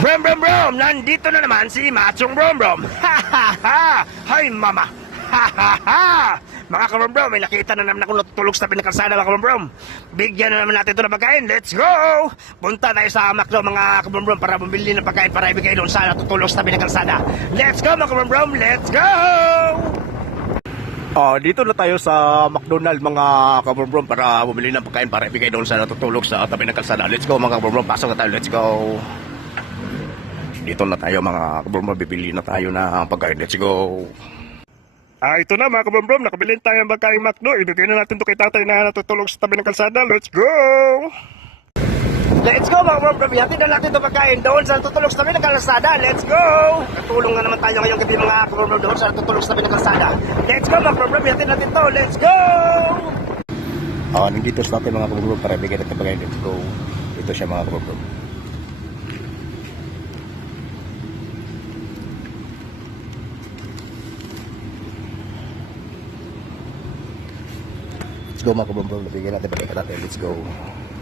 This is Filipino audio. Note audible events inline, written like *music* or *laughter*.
Brom Brom Brom! Nandito na naman si Machong Brom Brom! *laughs* Ha ha ha! Hi mama! Ha ha ha! Mga brom, may nakita na naman ako natutulog sa pinakalsada mga brom. Bigyan na naman natin ito ng pagkain. Let's go! Punta tayo sa McDo mga kabrom brom para bumili ng pagkain para ibigay doon sa natutulog sa pinakalsada. Let's go mga brom! Let's go! Ah, dito na tayo sa McDonald mga kabrom para bumili ng pagkain para ibigay doon sa natutulog sa tabi ng kalsada. Let's go mga kabrom pasok na tayo. Let's go. Dito na tayo mga kabrom bibili na tayo ng pagkain. Let's go. Ah, ito na mga kabrom nakabili tayo ng pagkain McDo. Ibigay na natin to kay tatay na natutulog sa tabi ng kalsada. Let's go. Let's go mga kabrom Hatid na natin to pagkain doon sa natutulog sa tabi ng kalsada. Let's go. Katulong na naman tayo ngayong gabi mga kabrom doon sa natutulog sa tabi ng kalsada. Let's go mga kabrom Hatid natin to. Let's go. Ah, nandito sa atin mga kabrom para ibigay natin pagkain. Let's go. Ito siya mga kabrom Let's go mga kabrom Bigyan natin pagkain natin. Let's go.